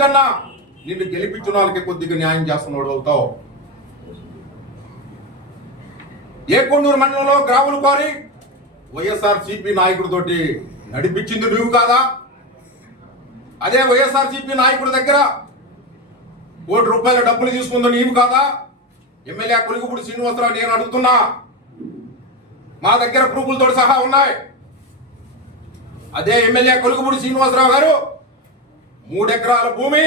కన్నా నిన్ను గెలిపించిన వాళ్ళకి కొద్దిగా న్యాయం చేస్తున్నాడు అవుతావు. ఏ కొండూరు మండలంలో గ్రాములు కోరి వైఎస్ఆర్ సిపి నాయకుడితోటి నడిపించింది నువ్వు కాదా? అదే వైఎస్ఆర్ సిపి నాయకుడి దగ్గర కోటి రూపాయల డబ్బులు తీసుకుందో నీవు కాదా? ఎమ్మెల్యే కొలుగుపూడి శ్రీనివాసరావు నేను అడుగుతున్నా. మా దగ్గర ప్రూఫులతో సహా ఉన్నాయి. అదే ఎమ్మెల్యే కొలుగుపూడి శ్రీనివాసరావు గారు మూడెకరాల భూమి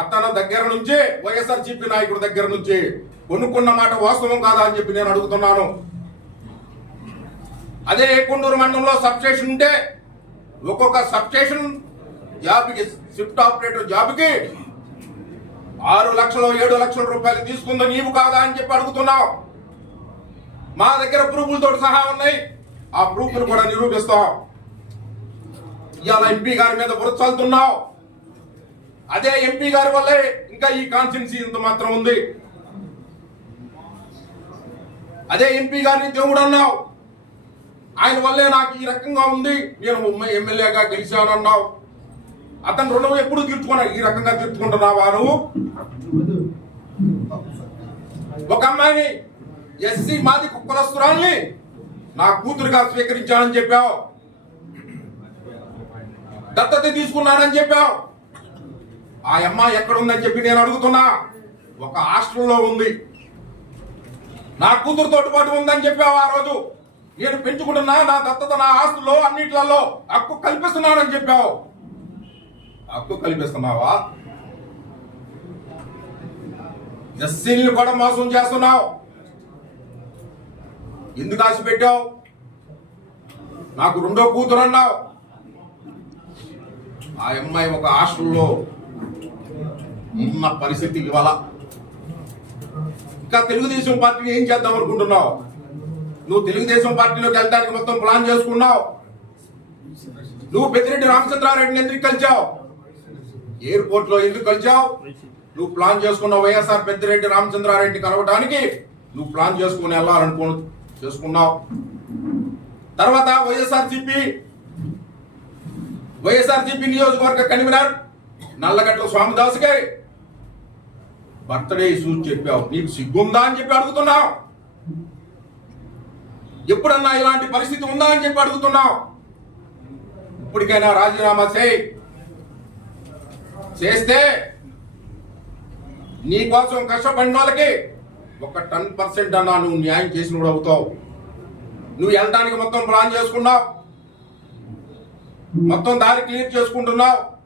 అతన దగ్గర నుంచి వైఎస్ఆర్ సిపి నాయకుడి దగ్గర నుంచి కొనుక్కున్న మాట వాస్తవం కాదా అని చెప్పి నేను అడుగుతున్నాను. అదే కొండూరు మండలంలో సబ్స్టేషన్ ఉంటే ఒక్కొక్క సబ్స్టేషన్ జాబ్కి షిఫ్ట్ ఆపరేటర్ జాబ్కి ఆరు లక్షలు ఏడు లక్షల రూపాయలు తీసుకుందో నీవు కాదా అని చెప్పి అడుగుతున్నావు. మా దగ్గర ప్రూఫ్లతో సహా ఉన్నాయి. ఆ ప్రూఫ్లు కూడా నిరూపిస్తాం. ఇవాళ ఎంపీ గారి మీద బురచల్తున్నావు అదే ఎంపీ గారి వల్లే ఇంకా ఈ కాన్స్టిట్యున్సీ ఇంత మాత్రం ఉంది. అదే ఎంపీ గారిని దేవుడు అన్నావు. ఆయన వల్లే నాకు ఈ రకంగా ఉంది. నేను ఎమ్మెల్యేగా గెలిచానన్నావు. అతను రుణం ఎప్పుడు తీర్చుకున్నా ఈ రకంగా తీర్చుకుంటున్నావా నువ్వు? ఒక అమ్మాయిని ఎస్సీ మాది కుక్కలస్తురాల్ని నా కూతురుగా స్వీకరించానని చెప్పావు. దత్తత తీసుకున్నానని చెప్పావు. ఆ అమ్మాయి ఎక్కడుందని చెప్పి నేను అడుగుతున్నా. ఒక హాస్టల్లో ఉంది. నా కూతురుతో పాటు ఉందని చెప్పావు ఆ రోజు? నేను పెంచుకుంటున్నా నా దత్తత నా ఆస్తుల్లో అన్నిట్లలో హక్కు కల్పిస్తున్నానని చెప్పావు. హక్కు కల్పిస్తున్నావా? ఎస్సీని కూడా మోసం చేస్తున్నావు. ఎందుకు ఆశ పెట్టావు? నాకు రెండో కూతురు అన్నావు. ఆ అమ్మాయి ఒక హాస్టల్లో ఉన్న పరిస్థితి ఇవాళ. ఇంకా తెలుగుదేశం పార్టీని ఏం చేద్దాం అనుకుంటున్నావు? నువ్వు తెలుగుదేశం పార్టీలోకి వెళ్ళడానికి మొత్తం ప్లాన్ చేసుకున్నావు? నువ్వు పెద్దిరెడ్డి రామచంద్రారెడ్డిని ఎందుకు కలిచావు? ఎయిర్పోర్ట్లో ఎందుకు కలిచావు? నువ్వు ప్లాన్ చేసుకున్న వైఎస్ఆర్ పెద్దిరెడ్డి రామచంద్రారెడ్డి కలవడానికి నువ్వు ప్లాన్ చేసుకుని వెళ్ళాలనుకో చేసుకున్నావు. తర్వాత వైఎస్ఆర్ సిపి వైఎస్ఆర్ సిపి నియోజకవర్గ కన్వీనర్ నల్లగట్ల స్వామిదాస్ గారి బర్త్డే ఇష్యూస్ చెప్పావు. నీకు సిగ్గుందా అని చెప్పి అడుగుతున్నావు. ఎప్పుడన్నా ఇలాంటి పరిస్థితి ఉందా అని చెప్పి అడుగుతున్నావు. ఇప్పటికైనా రాజీనామా చేయి. చేస్తే నీ కోసం కష్టపడిన వాళ్ళకి ఒక టెన్ పర్సెంట్ అన్నా నువ్వు న్యాయం చేసిన అవుతావు. నువ్వు వెళ్ళడానికి మొత్తం ప్లాన్ చేసుకున్నావు. మొత్తం దారి క్లియర్ చేసుకుంటున్నావు.